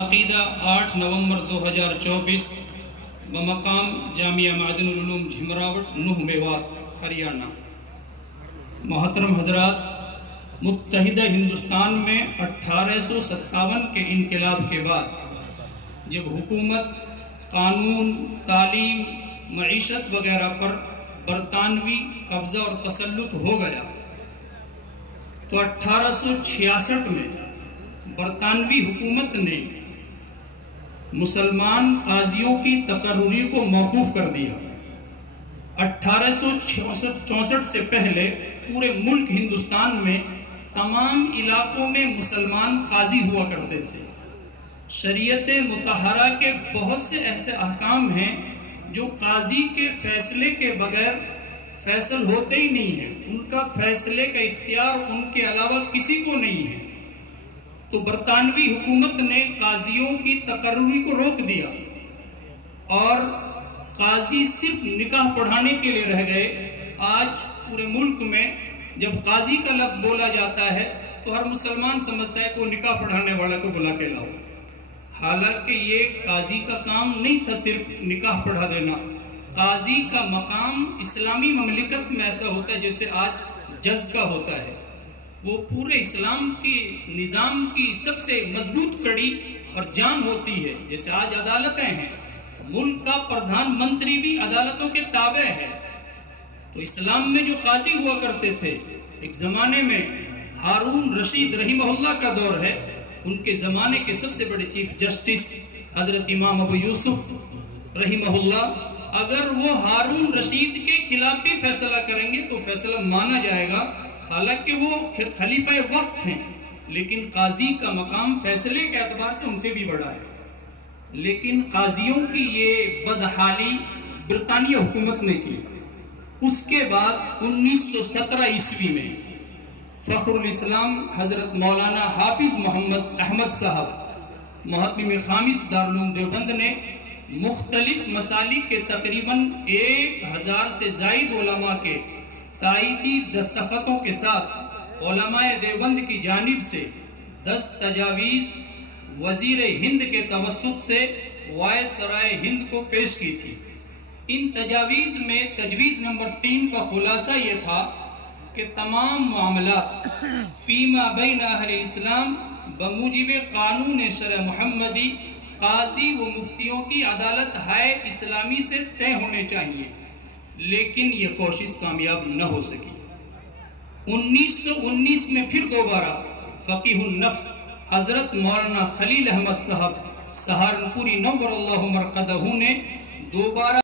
عقیدہ 8 نومبر 2024 بمقام جامعہ معدن العلوم جھمراوٹ نوح میوات ہریانہ۔ محترم حضرات، متحدہ ہندوستان میں 1857 کے انقلاب کے بعد جب حکومت، قانون، تعلیم، معیشت وغیرہ پر برطانوی قبضہ اور تسلط ہو گیا تو 1866 میں برطانوی حکومت نے مسلمان قاضیوں کی تقرری کو موقوف کر دیا۔ 1864 سے پہلے پورے ملک ہندوستان میں تمام علاقوں میں مسلمان قاضی ہوا کرتے تھے۔ شریعت مطہرہ کے بہت سے ایسے احکام ہیں جو قاضی کے فیصلے کے بغیر فیصل ہوتے ہی نہیں ہیں، ان کا فیصلے کا اختیار ان کے علاوہ کسی کو نہیں ہے۔ تو برطانوی حکومت نے قاضیوں کی تقرری کو روک دیا اور قاضی صرف نکاح پڑھانے کے لیے رہ گئے۔ آج پورے ملک میں جب قاضی کا لفظ بولا جاتا ہے تو ہر مسلمان سمجھتا ہے کہ وہ نکاح پڑھانے والا کو بلا کے لاؤ، حالانکہ یہ قاضی کا کام نہیں تھا صرف نکاح پڑھا دینا۔ قاضی کا مقام اسلامی مملکت میں ایسا ہوتا ہے جیسے آج جج کا ہوتا ہے، وہ پورے اسلام کی نظام کی سب سے مضبوط کڑی اور جان ہوتی ہے۔ جیسے آج عدالتیں ہیں، ملک کا پردھان منتری بھی عدالتوں کے تابع ہے۔ تو اسلام میں جو قاضی ہوا کرتے تھے، ایک زمانے میں ہارون رشید رحمہ اللہ کا دور ہے، ان کے زمانے کے سب سے بڑے چیف جسٹس حضرت امام ابو یوسف رحمہ اللہ، اگر وہ ہارون رشید کے خلاف بھی فیصلہ کریں گے تو فیصلہ مانا جائے گا، حالانکہ وہ خلیفہ وقت ہیں، لیکن قاضی کا مقام فیصلے کے اعتبار سے ان سے بھی بڑا ہے۔ لیکن قاضیوں کی یہ بدحالی برطانیہ حکومت نے کی۔ اس کے بعد 1917 عیسوی میں فخر الاسلام حضرت مولانا حافظ محمد احمد صاحب محتمم خامس دارالعلوم دیوبند نے مختلف مسالک کے تقریباً 1000 سے زائد علماء کے تائیدی دستخطوں کے ساتھ علماء دیوبند کی جانب سے 10 تجاویز وزیر ہند کے توسط سے وائسرائے ہند کو پیش کی تھی۔ ان تجاویز میں تجویز نمبر 3 کا خلاصہ یہ تھا کہ تمام معاملات فیما بین اہل اسلام بموجب قانون شرع محمدی قاضی و مفتیوں کی عدالت ہائے اسلامی سے طے ہونے چاہیے، لیکن یہ کوشش کامیاب نہ ہو سکی۔ 1919 میں پھر دوبارہ فقیہ النفس حضرت مولانا خلیل احمد صاحب سہارنپوری نور اللہ مرقدہ نے دوبارہ